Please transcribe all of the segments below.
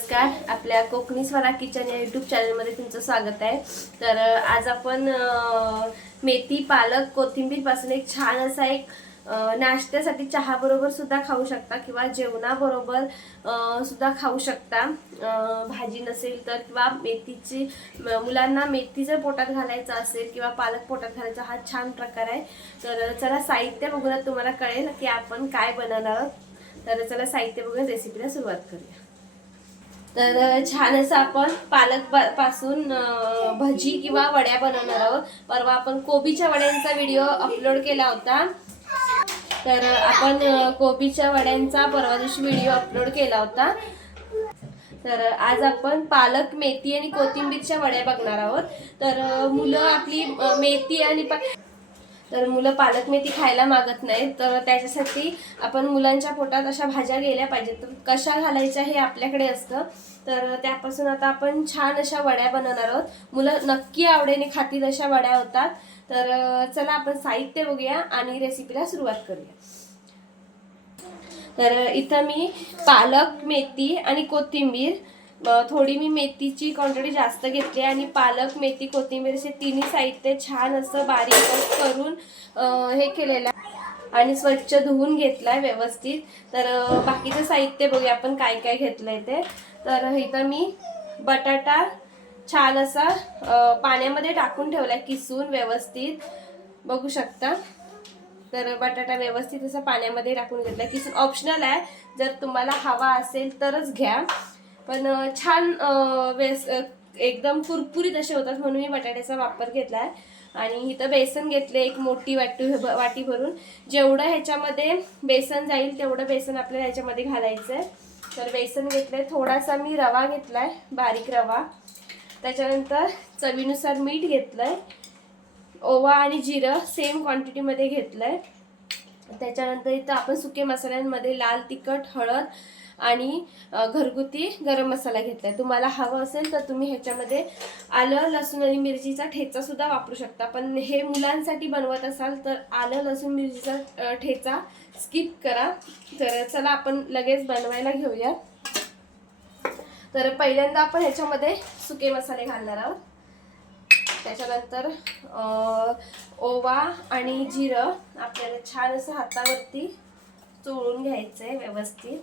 नमस्कार. आपल्या कोकणी स्वरा किचन या युट्यूब चॅनलमध्ये तुमचं स्वागत आहे. तर आज आपण मेथी पालक कोथिंबीरपासून एक छान असा एक नाश्त्यासाठी चहाबरोबर सुद्धा खाऊ शकता किंवा जेवणाबरोबर सुद्धा खाऊ शकता. भाजी नसेल तर किंवा मेथीची मुलांना मेथी जर पोटात घालायचं असेल किंवा पालक पोटात घालायचा हा छान प्रकार आहे. तर चला साहित्य बघून तुम्हाला कळेल की आपण काय बनवणार आहोत. तर चला साहित्य बघून रेसिपीला सुरुवात करूया. तर छान असं आपण पालकपासून भजी किंवा वड्या बनवणार आहोत. परवा आपण कोबीच्या वड्यांचा व्हिडिओ अपलोड केला होता. तर आपण कोबीच्या वड्यांचा परवा दिवशी व्हिडिओ अपलोड केला होता. तर आज आपण पालक मेथी आणि कोथिंबीरच्या वड्या बघणार आहोत. तर मुलं आपली मेथी आणि पा तर मुलं पालक मेथी खायला मागत नाहीत. तर त्याच्यासाठी आपण मुलांच्या पोटात अशा भाज्या गेल्या पाहिजेत. तर कशा घालायच्या हे आपल्याकडे असतं. तर त्यापासून आता आपण छान अशा वड्या बनवणार आहोत. मुलं नक्की आवडीने खातील अशा वड्या होतात. तर चला आपण साहित्य बघूया आणि रेसिपीला सुरुवात करूया. तर इथं मी पालक मेथी आणि कोथिंबीर थोडी मी मेथीची क्वांटिटी जास्त घेतली आणि पालक मेथी कोथिंबीर असे तिन्ही साहित्य छान असं बारीक करून हे केलेलं आहे. आणि स्वच्छ धुवून घेतलाय व्यवस्थित. तर बाकीचं साहित्य बघूया आपण काय काय घेतलंय ते. तर इथं मी बटाटा छान असा पाण्यामध्ये टाकून ठेवलाय किसून व्यवस्थित. बघू शकता. तर बटाटा व्यवस्थित असं पाण्यामध्ये टाकून घेतला किसून ऑप्शनल आहे. जर तुम्हाला हवा असेल तरच घ्या. पण छान वेस एकदम कुरकुरीत असे होतात म्हणून मी बटाट्याचा वापर घेतला आहे आणि इथं बेसन घेतले एक मोठी वाटी वाटी भरून. जेवढं ह्याच्यामध्ये बेसन जाईल तेवढं बेसन आपल्याला ह्याच्यामध्ये घालायचं आहे तर बेसन घेतलंय थोडासा मी रवा घेतलाय बारीक रवा. त्याच्यानंतर चवीनुसार मीठ घेतलंय. ओवा आणि जिरं सेम क्वांटिटीमध्ये घेतलंय. त्याच्यानंतर इथं आपण सुके मसाल्यांमध्ये लाल तिखट हळद आणि घरगुती गरम मसाला घेतलाय. तुम्हाला हवं असेल तर तुम्ही ह्याच्यामध्ये आलं लसूण आणि मिरचीचा ठेचा सुद्धा वापरू शकता. पण हे मुलांसाठी बनवत असाल तर आलं लसूण मिरचीचा ठेचा स्किप करा. तर चला आपण लगेच बनवायला घेऊया. तर पहिल्यांदा आपण ह्याच्यामध्ये सुके मसाले घालणार आहोत. त्याच्यानंतर ओवा आणि जिरं आपल्याला छान असं हातावरती चोळून घ्यायचं आहे व्यवस्थित.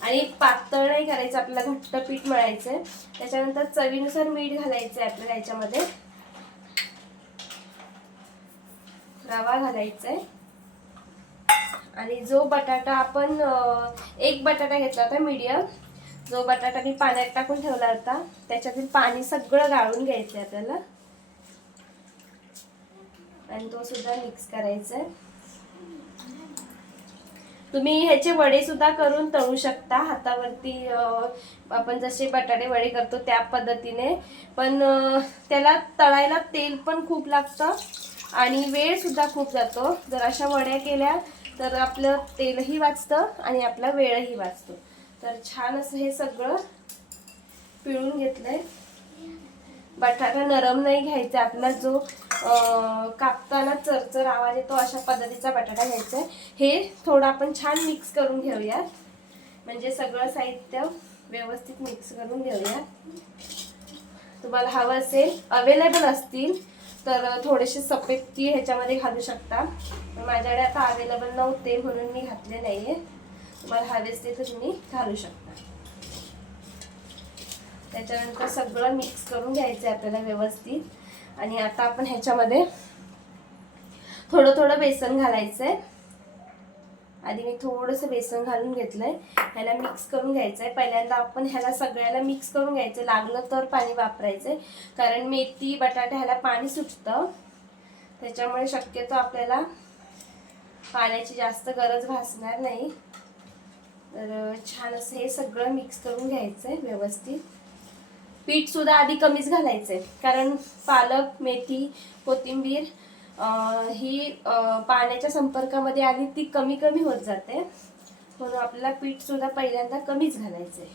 आणि पातळ नाही करायचं आपल्याला घट्ट पीठ मळायचं आहे त्याच्यानंतर चवीनुसार मीठ घालायचं आहे आपल्याला याच्यामध्ये. रवा घालायचा आहे आणि जो बटाटा आपण एक बटाटा घेतला होता मीडियम जो बटाटा मी पाण्यात टाकून ठेवला होता त्याच्यातील पाणी सगळं गाळून घ्यायचं आहे आपल्याला. आणि तो सुद्धा मिक्स करायचा आहे तुम्ही ह्याचे वडे सुद्धा करून तळू शकता. हातावरती आपण जसे बटाटे वडे करतो त्या पद्धतीने. पण त्याला तळायला तेल पण खूप लागतं आणि वेळसुद्धा खूप जातो. जर अशा वड्या केल्या तर आपलं तेलही वाचतं आणि आपला वेळही वाचतो. तर छान असं हे सगळं पिळून घेतलं आहे बटाटा नरम नाही घ्यायचा. आपला जो कापताना चरचर आवाज येतो अशा पद्धतीचा बटाटा घ्यायचा आहे. हे थोडं आपण छान मिक्स करून घेऊयात. म्हणजे सगळं साहित्य व्यवस्थित मिक्स करून घेऊया तुम्हाला हवं असेल अवेलेबल असतील तर थोडेसे सफेद तीळ ह्याच्यामध्ये घालू शकता. माझ्याकडे आता अवेलेबल नव्हते म्हणून मी घातले नाही आहे तुम्हाला हवे असतील तर तुम्ही घालू शकता. त्याच्यानंतर सगळं मिक्स करून घ्यायचं आहे आपल्याला व्यवस्थित. आणि आता आपण ह्याच्यामध्ये थोडं थोडं बेसन घालायचं आहे आधी मी थोडंसं बेसन घालून घेतलं आहे ह्याला मिक्स करून घ्यायचं आहे पहिल्यांदा आपण ह्याला सगळ्याला मिक्स करून घ्यायचं लागलं तर पाणी वापरायचंय. कारण मेथी बटाटा ह्याला पाणी सुटतं. त्याच्यामुळे शक्यतो आपल्याला पाण्याची जास्त गरज भासणार नाही. तर छान असं हे सगळं मिक्स करून घ्यायचं आहे व्यवस्थित. पीठ सुद्धा आधी कमीच घालायचंय. कारण पालक मेथी कोथिंबीर ही पाण्याच्या संपर्कामध्ये आली ती कमी कमी होत जाते. म्हणून आपल्याला पीठ सुद्धा पहिल्यांदा कमीच घालायचंय.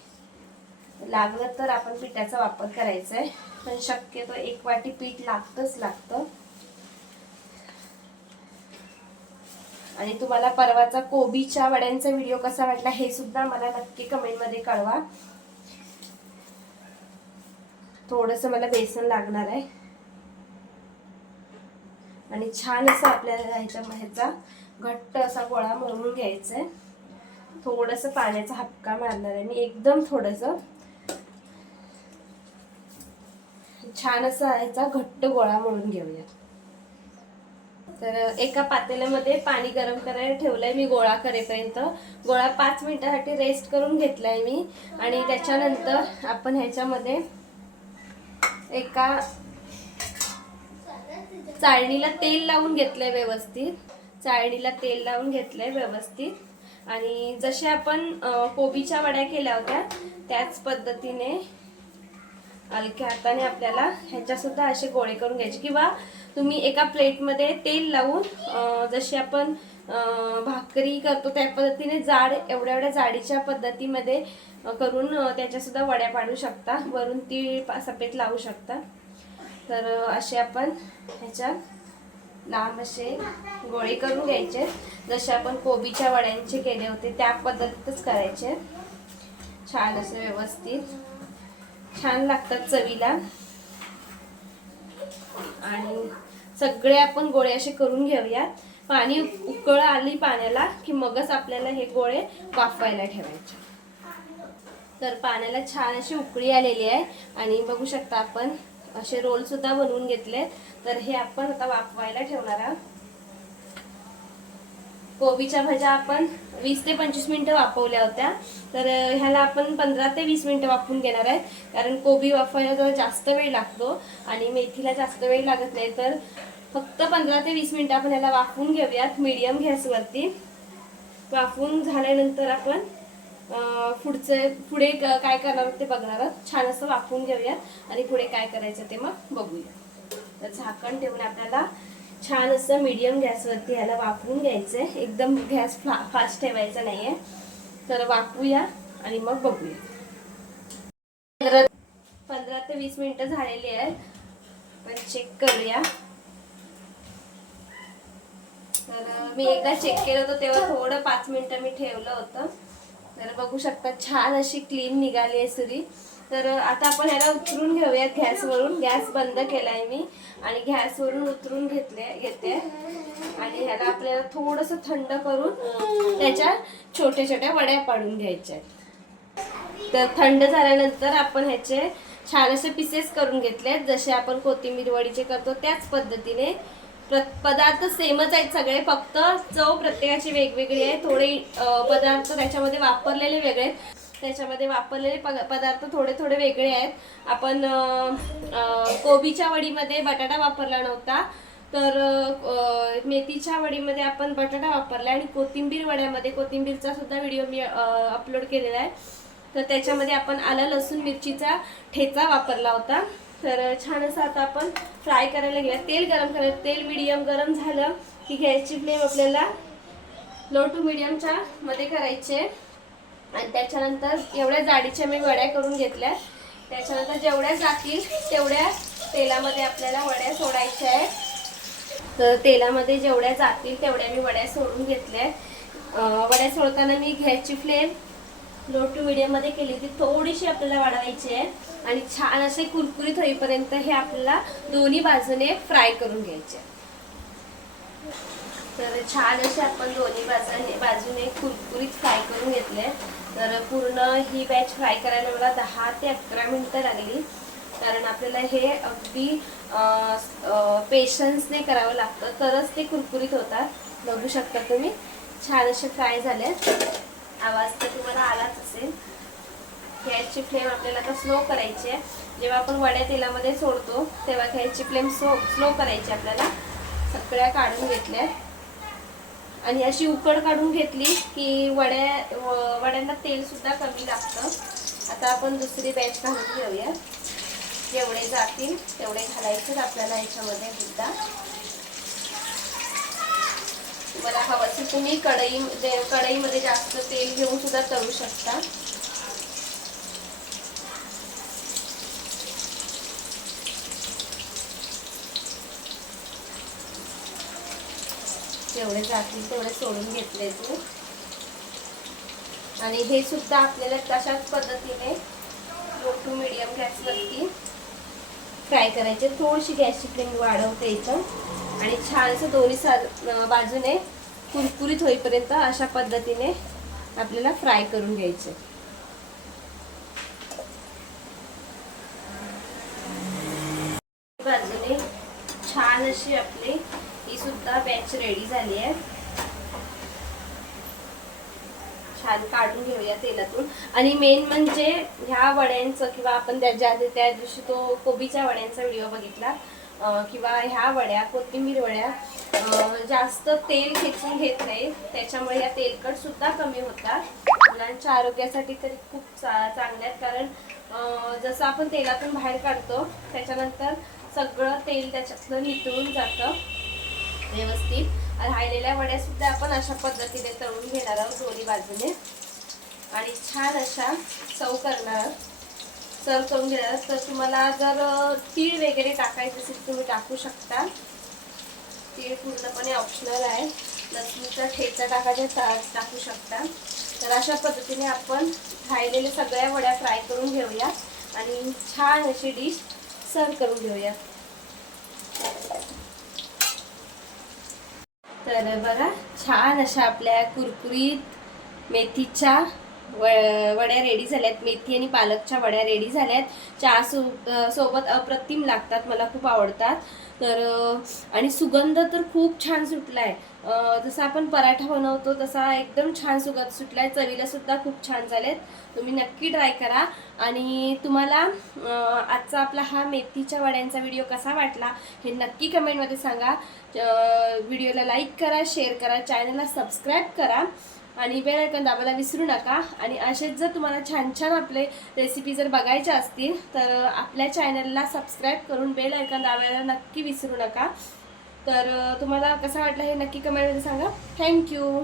लागलं तर आपण पिठाचा वापर करायचा आहे पण शक्यतो एक वाटी पीठ लागतंच लागतं. आणि तुम्हाला परवाचा कोबीच्या वड्यांचा व्हिडिओ कसा वाटला हे सुद्धा मला नक्की कमेंटमध्ये कळवा. थोडंसं मला बेसन लागणार आहे. आणि छान असं आपल्याला ह्याच्या ह्याचा घट्ट असा गोळा मळून घ्यायचा आहे. थोडंसं पाण्याचा हपका मारणार आहे. मी एकदम थोडंसं छान असा ह्याचा घट्ट गोळा मळून घेऊया. तर एका पातेल्यामध्ये पाणी गरम करायला ठेवलंय मी गोळा करेपर्यंत. गोळा पाच मिनिटासाठी रेस्ट करून घेतलाय मी. आणि त्याच्यानंतर आपण ह्याच्यामध्ये एका चाळणीला तेल लावून घेतलंय व्यवस्थित. चाळणीला तेल लावून घेतलंय व्यवस्थित. आणि जसे आपण कोबीच्या वड्या केल्या होत्या त्याच पद्धतीने हलक्या हाताने आपल्याला ह्याच्यासुद्धा असे गोळे करून घ्यायचे. किंवा तुम्ही एका प्लेटमध्ये तेल लावून जसे जशी आपण भाकरी करतो त्या पद्धतीने जाड एवढ्या एवढ्या जाडीच्या पद्धतीमध्ये करून त्याच्यासुद्धा वड्या पाडू शकता. वरून ती सफेद लावू शकता. तर असे आपण ह्याच्या लांब असे गोळे करून घ्यायचे. जसे आपण कोबीच्या वड्यांचे केले होते त्या पद्धतीतच करायचे. छान असे व्यवस्थित. छान लागतात चवीला. आणि सगळे आपण गोळे असे करून घेऊयात. पाणी उकळ आली पाण्याला की मगच आपल्याला हे गोळे वाफवायला ठेवायचे. तर पाण्याला छान अशी उकळी आलेली आहे आणि बघू शकता आपण असे रोल सुद्धा बनवून घेतले तर हे आपण आता वाफवायला ठेवणार आहोत. कोबीच्या भाज्या आपण वीस ते पंचवीस मिनिटं वाफवल्या होत्या. तर ह्याला आपण पंधरा ते वीस मिनिटं वाफवून घेणार आहे कारण कोबी वाफवायला जरा जास्त वेळ लागतो आणि मेथीला जास्त वेळ लागत नाही. तर फक्त पंधरा ते वीस मिनिटं आपण ह्याला वाफवून घेऊयात. मीडियम गॅसवरती वाफवून झाल्यानंतर आपण पुढचे पुढे काय करणार ते बघणार आहोत. छान असं वाफवून घेऊयात आणि पुढे काय करायचं ते मग बघूया तर झाकण ठेवून आपल्याला छान असं मीडियम गॅसवरती ह्याला वाफवून घ्यायचंय. एकदम गॅस फास्ट ठेवायचा नाहीये. तर वाफवूया आणि मग बघूया. पंधरा ते वीस मिनिटं झालेली आहेत. पण चेक करूया. तर मी एकदा चेक केलं होतं तेव्हा थोडं पाच मिनिटं मी ठेवलं होतं. तर बघू शकता छान अशी क्लीन निघाली आहे सुरी. तर आता आपण ह्याला उतरून घेऊयात गॅसवरून गॅस बंद केलाय मी आणि गॅसवरून उतरून घेतले घेते. आणि ह्याला आपल्याला थोडंसं थंड करून त्याच्या छोट्या छोट्या वड्या पाडून घ्यायच्या तर थंड झाल्यानंतर आपण ह्याचे छान असे पीसेस करून घेतले जसे आपण कोथिंबीर वडीचे करतो त्याच पद्धतीने पदार्थ सेमच आहेत सगळे फक्त चव प्रत्येकाची वेगवेगळी आहे. थोडे पदार्थ त्याच्यामध्ये वापरलेले वेगळे आहेत. त्याच्यामध्ये वापरलेले पदार्थ थोडे थोडे वेगळे आहेत. आपण कोबीच्या वडीमध्ये बटाटा वापरला नव्हता. तर मेथीच्या वडीमध्ये आपण बटाटा वापरला आणि कोथिंबीर वड्यामध्ये कोथिंबीरचा सुद्धा व्हिडिओ मी अपलोड केलेला आहे. तर त्याच्यामध्ये आपण आलं लसूण मिरचीचा ठेचा वापरला होता. तर छान असं आता आपण फ्राय करायला घ्या तेल गरम करायचं. तेल मिडियम गरम झालं की गॅसची फ्लेम आपल्याला लो टू मिडियमच्या मध्ये करायचे. आणि त्याच्यानंतर एवढ्या जाडीच्या मी वड्या करून घेतल्या. त्याच्यानंतर जेवढ्या जातील तेवढ्या तेलामध्ये आपल्याला वड्या सोडायच्या आहेत. तर तेलामध्ये जेवढ्या जातील तेवढ्या मी वड्या सोडून घेतल्या वड्या सोडताना मी गॅसची फ्लेम लो टू मध्ये केली होती थोडीशी आपल्याला वाढवायची आहे. आणि छान असे कुरकुरीत होईपर्यंत हे आपल्याला दोन्ही बाजूने फ्राय करून घ्यायचे तर छान असे आपण दोन्ही बाजूने बाजूने कुरकुरीत फ्राय करून घेतले. तर पूर्ण ही बॅच फ्राय करायला मला दहा ते अकरा मिनिटं लागली. कारण आपल्याला हे अगदी पेशन्सने करावं लागतं. तरच ते कुरकुरीत होतात. बघू शकता तुम्ही. छान असे फ्राय झाले. आवाज तर तुम्हाला आलाच असेल. गॅसची फ्लेम आपल्याला आता स्लो करायची आहे. जेव्हा आपण वड्या तेलामध्ये सोडतो तेव्हा गॅसची फ्लेम स्लो स्लो करायची आपल्याला. सगळ्या काढून घेतल्या. आणि अशी उकड काढून घेतली की वड्या व- वड्यांना तेलसुद्धा कमी लागतं. आता आपण दुसरी बॅच घालून घेऊया. जेवढे जातील तेवढे घालायचे आपल्याला याच्यामध्ये सुद्धा. मला हवं असेल तुम्ही कढई कढईमध्ये जास्त तेल घेऊन सुद्धा तळू शकता. जेवढे जातील तेवढे सोडून घेतले तू. आणि हे सुद्धा आपल्याला तशाच पद्धतीने लो टू मिडियम गॅसवरती फ्राय करायचे. थोडीशी गॅसची फ्लेम वाढवते इथं. आणि छानसं दोन्ही सा बाजूने कुरकुरीत होईपर्यंत अशा पद्धतीने आपल्याला फ्राय करून घ्यायचे. बाजूने छान अशी आपली ही सुद्धा बॅच रेडी झाली आहे. छान काढून घेऊया तेलातून. आणि मेन म्हणजे ह्या वड्यांचं किंवा आपण त्या ज्या त्या दिवशी तो कोबीच्या वड्यांचा व्हिडिओ बघितला किंवा ह्या वड्या कोथिंबीर वड्या जास्त तेल खेचून घेत नाही. त्याच्यामुळे या तेलकट सुद्धा कमी होतात. मुलांच्या आरोग्यासाठी तरी खूप चा चांगल्या आहेत. कारण जसं आपण तेलातून बाहेर काढतो त्याच्यानंतर सगळं तेल त्याच्यातलं नितळून जातं व्यवस्थित. राहिलेल्या वड्या सुद्धा आपण अशा पद्धतीने तळून घेणार आहोत दोन्ही बाजूने. आणि छान अशा चव करणार सर्व करून घेणार. तर तुम्हाला जर तीळ वगैरे टाकायचं असेल तुम्ही टाकू शकता. तीळ पूर्णपणे ऑप्शनल आहे. लसणीचा ठेचा टाकायचा टाकू शकता. तर अशा पद्धतीने आपण राहिलेल्या सगळ्या वड्या फ्राय करून घेऊया. आणि छान अशी डिश सर्व करून घेऊया. तर बघा छान अशा आपल्या कुरकुरीत मेथीच्या व वड्या रेडी झाल्यात. मेथी आणि पालकच्या वड्या रेडी झाल्यात. चहा सो सोबत अप्रतिम लागतात मला खूप आवडतात. तर आणि सुगंध तर खूप छान सुटला आहे जसा आपण पराठा बनवतो तसा एकदम छान सुगंध सुटला आहे चवीला सुद्धा खूप छान झालेत. तुम्ही नक्की ट्राय करा. आणि तुम्हाला आजचा आपला हा मेथीच्या वड्यांचा व्हिडिओ कसा वाटला हे नक्की कमेंटमध्ये सांगा. व्हिडिओला लाईक करा शेअर करा. चॅनलला सबस्क्राईब करा. आणि बेल आयकॉन दाबायला विसरू नका. आणि असेच जर तुम्हाला छान छान आपले रेसिपी जर बघायच्या असतील तर आपल्या चॅनलला सबस्क्राईब करून बेल आयकॉन दाबायला नक्की विसरू नका. तर तुम्हाला कसं वाटलं हे नक्की कमेंटमध्ये सांगा. थँक्यू